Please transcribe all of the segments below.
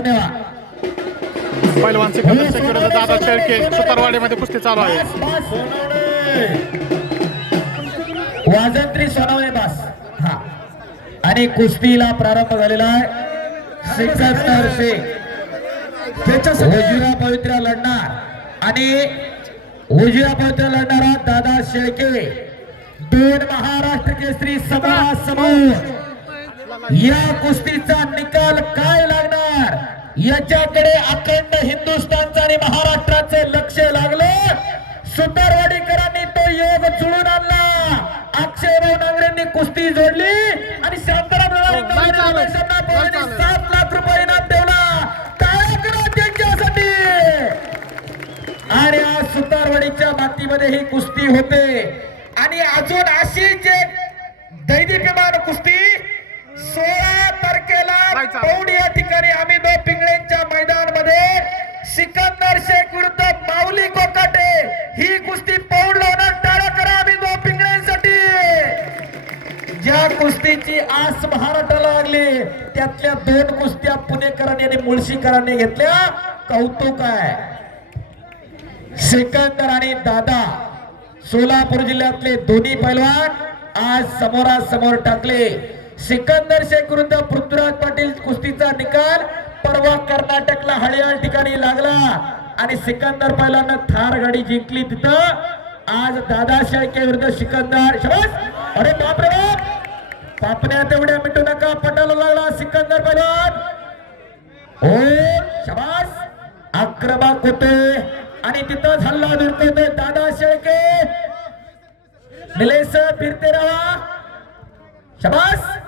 धन्यवाद. पैलवान सिकंदर शेख दादा शेळके सुतारवाडीमध्ये कुस्ती चालू आहे. वाजंत्री. सोनवणे बस. हा. आणि कुस्तीला प्रारंभ झालेला आहे. सिकंदर शेख उजव्या पवित्र लढणार. आणि उजव्या पवित्र लढणारा दादा शेळके. दोन महाराष्ट्र केसरी समोरासमोर या कुस्तीचा निकाल काय लागणार? याच्याकडे अखंड हिंदुस्थानचं आणि महाराष्ट्राचे लक्ष लागलं. सुतारवाडीकरांनी तो योग जुळून आणला. अक्षयभाऊ नांगरेंनी कुस्ती जोडली आणि शांताराम चालत. सात लाख रुपये इनाम ठेवला त्यांच्यासाठी. आणि आज सुतारवाडीच्या मातीमध्ये ही कुस्ती होते. आणि अजून अशीच एक दैदिप्यमान कुस्ती सोळा तारखेला. पौड या ठिकाणी आम्ही दो पिंगळेंच्या मैदानमध्ये सिकंदर शेख विरुद्ध माऊली कोकाटे ही कुस्ती पौडला होणार टाळा करा आम्ही दो पिंगळेंसाठी ज्या कुस्तीची आस महाराष्ट्राला लागली त्यातल्या दोन कुस्त्या पुणेकरांनी आणि मुळशीकरांनी घेतल्या. कौतुक आहे. सिकंदर आणि दादा सोलापूर जिल्ह्यातले दोन्ही पैलवान आज समोरासमोर टाकले. सिकंदर शेख विरुद्ध पृथ्वीराज पाटील कुस्तीचा निकाल. परवा कर्नाटकला हळियाळ ठिकाणी लागला. आणि सिकंदर पहिल्यानं थार गाडी जिंकली तिथं. आज दादा शेळके विरुद्ध सिकंदर. शबास! अरे बापरे बाप! पापण्यात तेवढ्या मिटू नका. पटाला लागला सिकंदर पैलवान हो शबास! आक्रमक होते. आणि तिथं हल्ला धुडकवतोय दादा शेळके. निलेश फिरते राहा. शबास!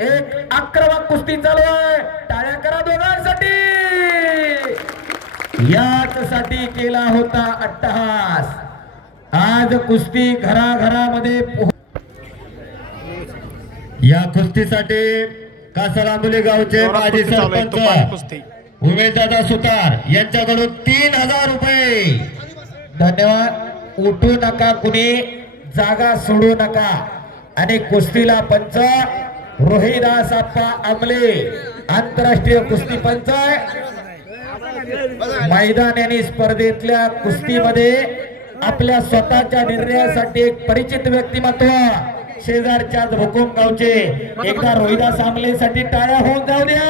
एक आक्रमक कुस्ती चालू आहे. टाळ्या करा दोघांसाठी. याच साठी केला होता अट्टहास. आज कुस्ती घराघरामध्ये या कुस्तीसाठी कासर आंबोली गावचे माजी सरपंच उमेशदादा सुतार यांच्याकडून तीन हजार रुपये. धन्यवाद. उठू नका कुणी जागा सोडू नका. आणि कुस्तीला पंच रोहिदास आप्पा आमले आंतरराष्ट्रीय कुस्ती पंच मैदान आणि स्पर्धेतल्या कुस्तीमध्ये आपल्या स्वतःच्या निर्णयासाठी एक परिचित व्यक्तिमत्व शेजारच्याच हुकुम गावचे. एकदा रोहिदास आमलेसाठी टाळ्या होऊन जाऊ द्या.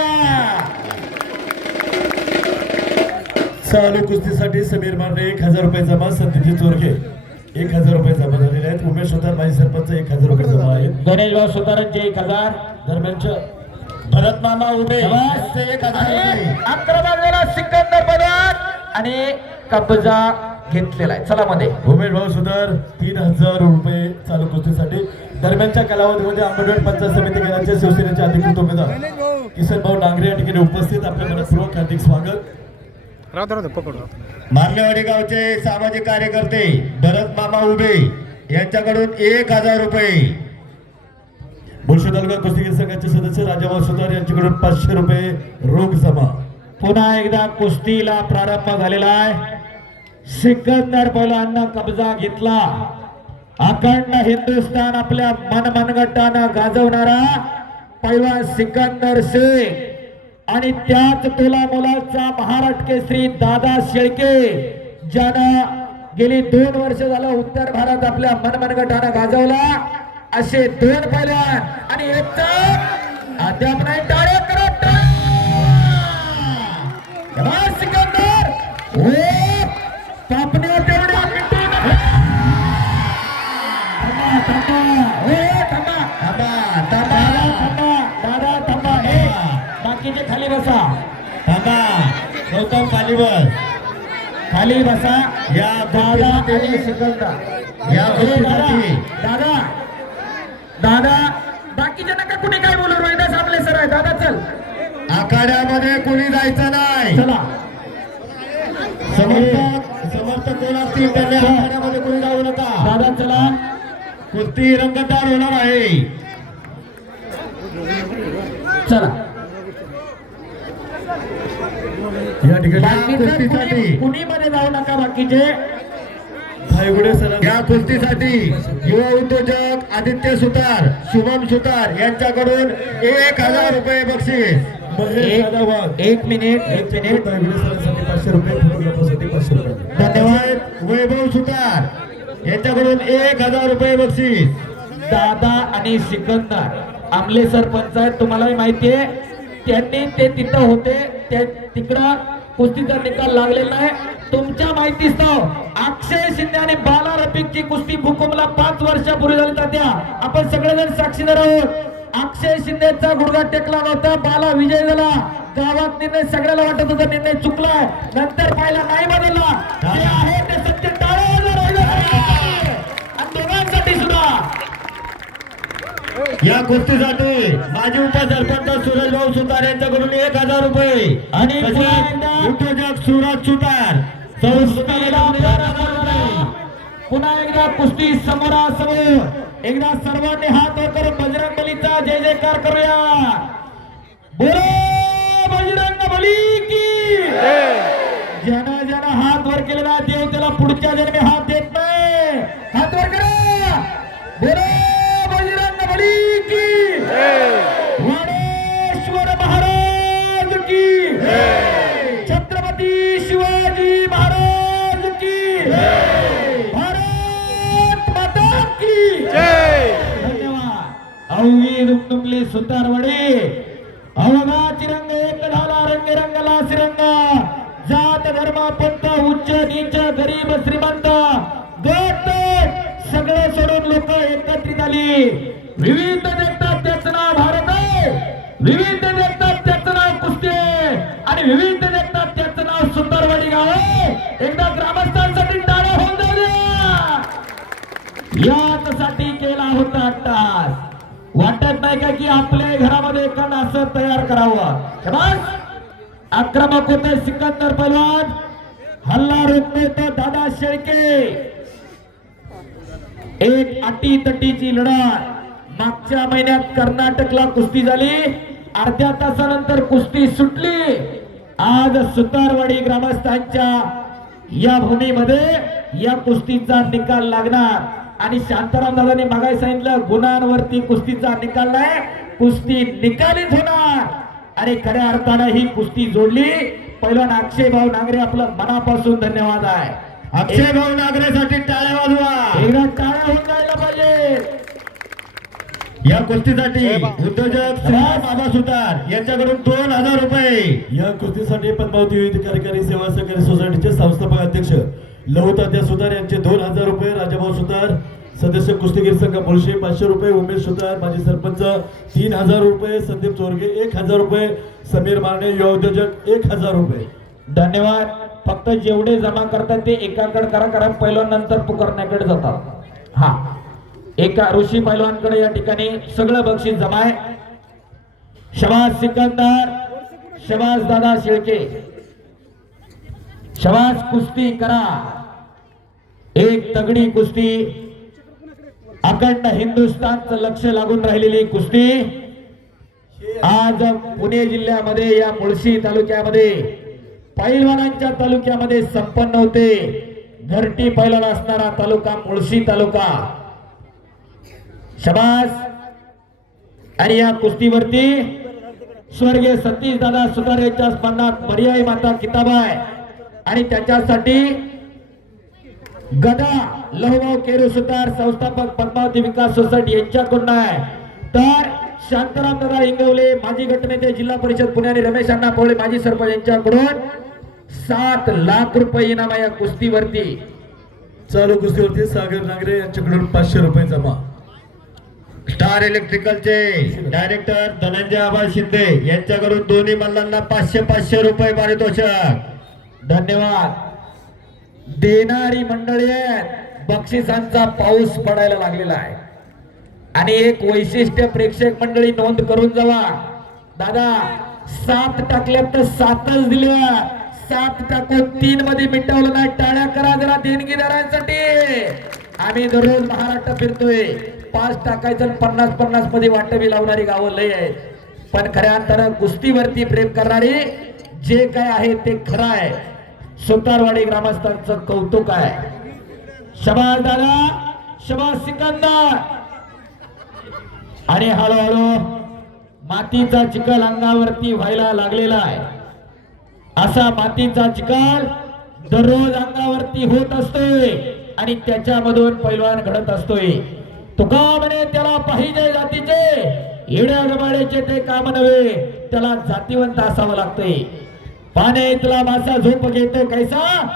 चालू कुस्तीसाठी समीर मारणे एक हजार रुपये जमा सत्यजित चोरके एक हजार रुपये जमा झालेले आहेत. उमेश होता माजी सरपंच एक हजार रुपये जमा आहेत. गणेश भाऊ सुतारांचे एक हजार. दरम्यानच्या भरत मामा उभे एक हजार सिकंदर पदार आणि कब्जा घेतलेला आहे. चला मध्ये. उमेश भाऊ सुधार तीन हजार रुपये चालू कुस्तीसाठी. दरम्यानच्या कालावधीमध्ये आंबेडकर पंचायत समिती केंद्राचे शिवसेनेचे अधिकृत उमेदवार. किसन भाऊ डांगरे या ठिकाणी उपस्थित. आपल्या मनपूर्वक हार्दिक स्वागत. राहू पकडू गावचे सामाजिक कार्यकर्ते भरत मामा उभे यांच्याकडून एक हजार रुपये. बुलशे तालुका कुस्तीगीर संघाचे सदस्य राजाभाऊ सुधार यांच्याकडून पाचशे रुपये रोख जमा. पुन्हा एकदा कुस्तीला प्रारंभ झालेला आहे. सिकंदर पैलवांना कब्जा घेतला. अखंड हिंदुस्थान आपल्या मनमनगटानं गाजवणारा पैलवान सिकंदर सिंग आणि त्याच तोला मुलाचा महाराष्ट्र केसरी दादा शेळके ज्यानं गेली दोन वर्ष झालं उत्तर भारत आपल्या मनमनगटानं गाजवला. असे दोन पहिल्या आणि एक अद्याप नाही टाळ्या करत कालीवर खाली बसा. या दादा आणि सिकंदर या दादा दादा. दादा. बाकीचे नका कुणी काय बोलू रोहिदास आपले सर आहे दादा चल. आखाड्यामध्ये कोणी जायचं नाही. चला. समर्थक समर्थक कोण असतील त्यांनी आखाड्यामध्ये कोणी जाऊ नका. दादा चला. कुस्ती रंगतदार होणार आहे. चला. या ठिकाणी बाकीचे कुस्तीसाठी. कुणी- कुणी मध्ये जाऊ नका बाकीचे. भाईगुडे सर या कुस्तीसाठी युवा उद्योजक आदित्य सुतार शुभम सुतार यांच्याकडून एक हजार रुपये बक्षीस. एक एक मिनिट एक मिनिट. पाचशे रुपये फोटोग्राफरसाठी पाचशे रुपये. धन्यवाद. वैभव सुतार यांच्याकडून एक हजार रुपये बक्षीस. दादा आणि सिकंदर. आमले सरपंच आहेत तुम्हालाही माहिती आहे. त्यांनी ते तिथं होते. त्या तिकडं कुस्तीचा निकाल लागलेला आहे. तुमच्या माहितीस्तव अक्षय शिंदे आणि बाला रफिकची कुस्ती भूकंपला पाच वर्षापूर्वी झाली त्या आपण सगळेजण साक्षीदार आहोत. अक्षय शिंदेचा गुडघा टेकला नव्हता. बाला विजय झाला. गावात निर्णय सगळ्याला वाटत होता. निर्णय चुकलाय. नंतर पाहिला नाही बदलला. जे आहे ते या कुस्तीसाठी माजी उपसरपंच सूरज भाऊ सुतार यांच्याकडून एक हजार रुपये आणि उद्योजक सुरज सुतार. पुन्हा एकदा कुस्ती समोरासमोर. एकदा सर्वांनी हात वर करून बजरंग बलीचा जय जयकार करूया. बोलो बजरंग बली की ज्यानं ज्यानं हात वर केलेला देव त्याला पुढच्या जन्मी हात की धन्यवाद। अवघी दुमदुमली सुतारवाडी। अवघा चिरंग एक झाला रंग रंगला श्रीरंग जात धर्म पंथ उच्च नीच गरीब श्रीमंत। गट सगळे सोडून लोक एकत्रित आली। विविध देखतात त्याचं नाव भारत आहे. विविध देखतात त्याचं नाव कुस्ती आणि विविध देखतात त्याचं नाव सुंदरवाडी गाव आहे. एकदा ग्रामस्थांसाठी यासाठी केला होता तास वाटत नाही का की आपल्या घरामध्ये एखादं असं तयार करावं? बस आक्रमक होते सिकंदर पलवान हल्ला रोखले ते दादा शेळके. एक अटी तटीची लढत मागच्या महिन्यात कर्नाटकला कुस्ती झाली. अर्ध्या तासानंतर कुस्ती सुटली. आज सुतारवाडी ग्रामस्थांच्या या भूमीमध्ये या कुस्तीचा निकाल लागणार. आणि शांताराम दादाने मागाय सांगितलं गुणांवरती कुस्तीचा निकाल नाही कुस्ती निकालीच होणार. आणि खऱ्या अर्थानं ही कुस्ती जोडली. पहिला अक्षय भाऊ नागरे आपलं मनापासून धन्यवाद आहे. अक्षय भाऊ नागरेसाठी टाळ्या वाजवा. एकदा टाळ्या होऊन जायला पाहिजे. या कुस्तीसाठी उद्योजक बाबा सुतार यांच्याकडून दोन हजार रुपये. या कुस्तीसाठी पद्मावती विविध कार्यकारी सेवा सहकारी सोसायटीचे संस्थापक अध्यक्ष लहुतात्या सुतार यांचे दोन हजार रुपये राजाभाऊ सुतार सदस्य कुस्तीगीर संघ मुळशी पाचशे रुपये उमेश सुतार माजी सरपंच तीन हजार रुपये संदीप चोरगे एक हजार रुपये समीर मारणे युवा उद्योजक एक हजार रुपये. धन्यवाद. फक्त जेवढे जमा करतात ते एकाकडे करा कारण पहिलं नंतर पुकारण्याकडे जातात. हा. एका ऋषी पैलवानकडे या ठिकाणी सगळं बक्षीस जमा आहे. शबाज सिकंदर शबाज दादा शेळके. शवास कुस्ती करा. एक तगडी कुस्ती. अखंड हिंदुस्थानचं लक्ष लागून राहिलेली कुस्ती. आज पुणे जिल्ह्यामध्ये या मुळशी तालुक्यामध्ये पैलवानांच्या तालुक्यामध्ये संपन्न होते. घरटी पैलवान असणारा तालुका मुळशी तालुका. शबास. आणि या कुस्तीवरती स्वर्गीय सतीश दादा सुतार यांच्या स्पर्धात पर्यायी माता किताब आहे. आणि त्याच्यासाठी गदा लहभाऊ केरू सुतार संस्थापक पद्मावती विकास सोसायटी यांच्याकडून आहे. तर शांताराम दादा इंगवले माजी गटनेते जिल्हा परिषद पुणे आणि रमेश अण्णा पोळे माजी सरपंच यांच्याकडून सात लाख रुपये इनाम या कुस्तीवरती. चालू कुस्तीवरती सागर नागरे यांच्याकडून पाचशे रुपये जमा. स्टार इलेक्ट्रिकलचे डायरेक्टर धनंजय आबा शिंदे यांच्याकडून दोन्ही मल्लांना पाचशे पाचशे रुपये पारितोषिक. धन्यवाद. देणारी मंडळी आहेत बक्षिसांचा पाऊस पडायला लागलेला आहे. आणि एक वैशिष्ट्य प्रेक्षक मंडळी नोंद करून जावा. दादा सात टाकल्यात तर सातच दिल्या सात टाकून तीन मध्ये मिटवलं नाही. टाळ्या करा जरा देणगीदारांसाठी. आम्ही दररोज महाराष्ट्र फिरतोय. पाच टाकायचं आणि पन्नास पन्नासमध्ये वाटवी लावणारी गावं लय आहेत. पण खऱ्या अंतर कुस्तीवरती प्रेम करणारी जे काय आहे ते खरं आहे. सुतारवाडी ग्रामस्थांचं कौतुक आहे. शबाज दादा शबाज सिकंदर. आणि हळूहळू मातीचा चिखल अंगावरती व्हायला लागलेला आहे. असा मातीचा चिखल दररोज अंगावरती होत असतोय आणि त्याच्यामधून पैलवान घडत असतोय. तुका म्हणे त्याला पाहिजे जातीचे. येड्या गबाड्याचे ते काम नव्हे त्याला जातीवंत असावं लागतंय. पाने इथला मासा झोप घेतो कैसा?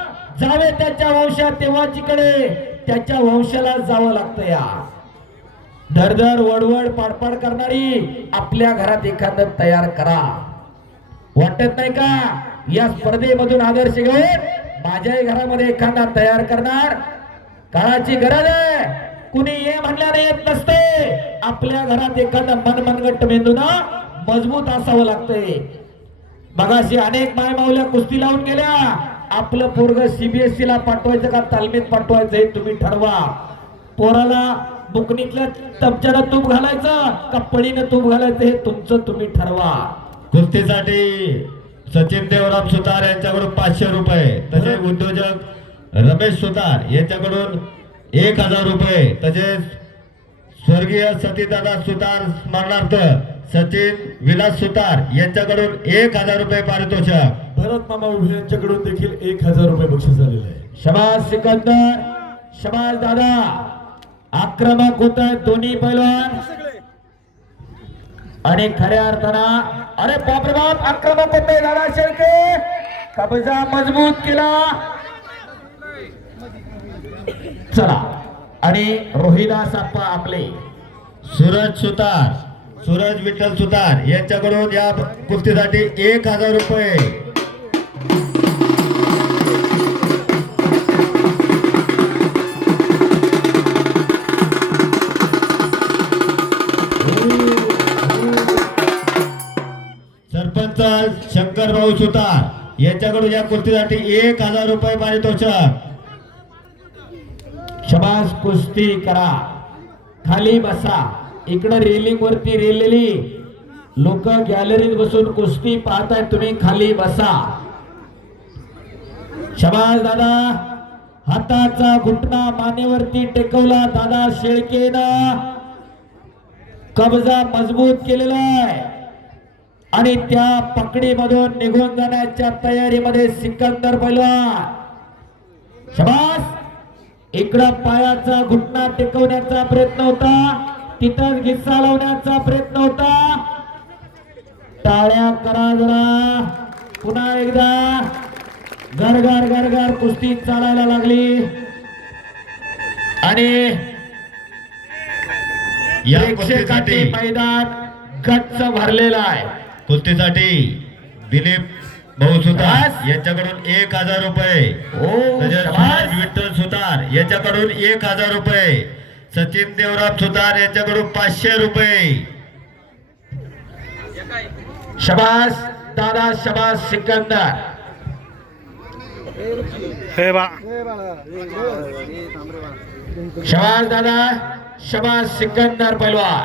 जावे त्याच्या वंशात तेव्हा तेव्हाचीकडे त्याच्या वंशाला जावं लागतं या. धरधर वडवड पाडपाड करणारी आपल्या घरात एखादं तयार करा. वाटत नाही का? या स्पर्धेमधून आदर्श घेऊन माझ्याही घरामध्ये एखादा तयार करणार? काळाची गरज आहे. कुणी ये म्हणल्याने येत नसते. आपल्या घरात एखादा मनमनगट्ट मेंदूना मजबूत असावं लागतंय. मगाशी अनेक मायमावल्या कुस्ती लावून गेल्या. आपलं पोरग सीबीएसई ला पाठवायचं का? तालमीत पाठवायचं हे तुम्ही ठरवा. पोराला बुकणीतल्या तपच्याला तूप घालायचं का पळीनं तूप घालायचं हे तुमचं तुम्ही ठरवा. कुस्तीसाठी सचिन देवराम सुतार यांच्याकडून पाचशे रुपये तसेच उद्योजक रमेश सुतार यांच्याकडून एक हजार रुपये तसेच स्वर्गीय सतीदादा सुतार स्मरणार्थ सचिन विलास सुतार यांच्याकडून एक हजार रुपये पारितोषिक. भरत मामा उभे यांच्याकडून देखील एक हजार रुपये बक्षीस झालेलं आहे. शबाज सिकंदर शबाज दादा आक्रमक होत आहेत दोन्ही पैलवान. आणि खऱ्या अर्थानं अरे बापरे बाप आक्रमक होत दादा शेळके. कब्जा मजबूत केला. चला. आणि रोहिदास आप्पा आपले. सूरज सुतार. सूरज विठ्ठल सुतार यांच्याकडून या कुस्तीसाठी एक हजार रुपये. सरपंच शंकर भाऊ सुतार यांच्याकडून या कुस्तीसाठी एक हजार रुपये पारितोषक. शबास कुस्ती करा. खाली बसा. इकडं रेलिंग वरती रेललेली लोक गॅलरीत बसून कुस्ती पाहताय तुम्ही खाली बसा. शबाज दादा हाताचा घुटना मानेवरती टेकवला दादा शेळकेनं. कब्जा मजबूत केलेला आहे. आणि त्या पकडीमधून निघून जाण्याच्या तयारीमध्ये सिकंदर पैलवान. शबास इकडं पायाचा घुटणा टेकवण्याचा प्रयत्न होता. तिथं घिस्सा लावण्याचा प्रयत्न होता. टाळ्या करा जरा. पुन्हा एकदा. गरगर गरगर कुस्ती चालायला लागली. आणि या प्रेक्षकांनी कुस्तीसाठी मैदान गच्च भरलेलं आहे. कुस्तीसाठी दिलीप भाऊ सुतार. यांच्याकडून एक हजार रुपये. विठ्ठल सुतार यांच्याकडून एक हजार रुपये. सचिन देवराम सुतार यांच्याकडून पाचशे रुपये. शबास दादा शबास सिकंदर. शबाज दादा शबाज सिकंदर पैलवान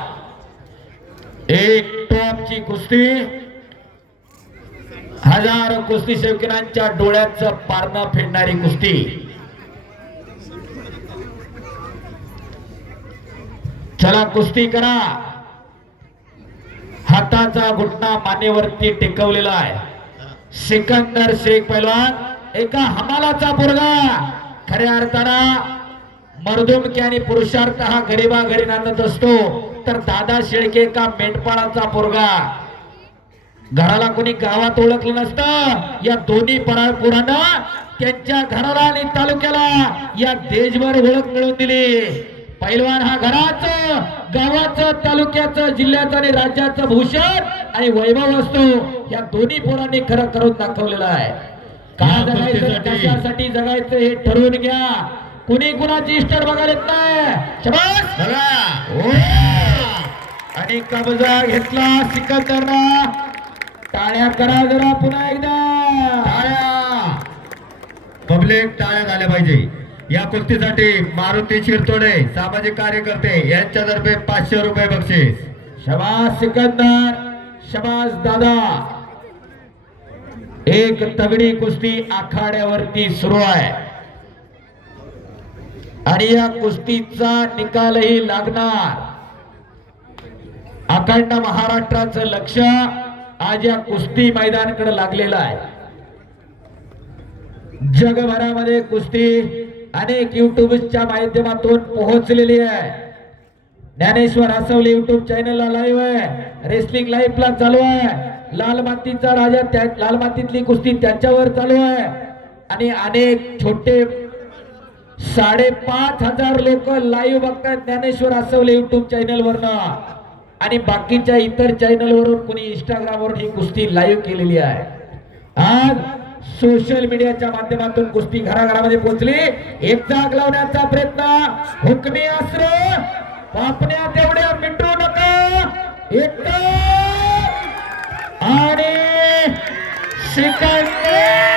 एक टॉपची कुस्ती. हजारो कुस्ती सेवकिनांच्या डोळ्याचं पारणं फेडणारी कुस्ती. चला कुस्ती करा. हाताचा घुटना मानेवरती टेकवलेला आहे. सिकंदर शेख पैलवान एका हमालाचा पोरगा. खऱ्या अर्थानं मर्दुमकी आणि पुरुषार्थ हा गरीबा घरी नांदत असतो. तर दादा शेळके का मेंढपाळाचा पोरगा. घराला कोणी गावात ओळखलं नसतं. या दोन्ही पराळपुरानं त्यांच्या घराला आणि तालुक्याला या देशभर ओळख मिळवून दिली. पैलवान हा घराचं गावाचं तालुक्याचं जिल्ह्याचं आणि राज्याचं भूषण आणि वैभव असतो. या दोन्ही पोरांनी खरं करून दाखवलेलं आहे. का जगायचं? कशासाठी जगायचं हे ठरवून घ्या. कुणी कुणाची इस्टर बघायला येत नाही? ओ! आणि कब्जा घेतला सिकंदरना. टाळ्या करा जरा पुन्हा एकदा. टाळ्या. पब्लिक टाळ्या झाल्या पाहिजे. या कुस्तीसाठी मारुती शिरतोडे सामाजिक कार्यकर्ते यांच्यातर्फे पाचशे रुपये बक्षीस. शबास सिकंदर शबास दादा. एक तगडी कुस्ती आखाड्यावरती सुरू आहे. आणि या कुस्तीचा निकालही लागणार. अखंड महाराष्ट्राचं लक्ष आज या कुस्ती मैदानाकडे लागलेलं आहे. जगभरामध्ये कुस्ती अनेक युट्यूबच्या माध्यमातून पोहोचलेली आहे. ज्ञानेश्वर आसवले युट्यूब चॅनलला लाईव्ह आहे. रेसलिंग लाईफला चालू आहे. लाल मातीचा राजा त्या लाल मातीतली कुस्ती त्यांच्यावर चालू आहे. आणि अनेक छोटे साडेपाच हजार लोक लाईव्ह बघतात ज्ञानेश्वर आसवले युट्यूब चॅनलवरनं आणि बाकीच्या इतर चॅनलवरून कुणी इंस्टाग्रामवरून ही कुस्ती लाईव्ह केलेली आहे. आज सोशल मीडियाच्या माध्यमातून गोष्टी घराघरामध्ये पोहोचली. एक जाग लावण्याचा प्रयत्न. हुकमी अस्त्र पापण्या तेवढ्या मिटू नका. एक आणि सिकंदर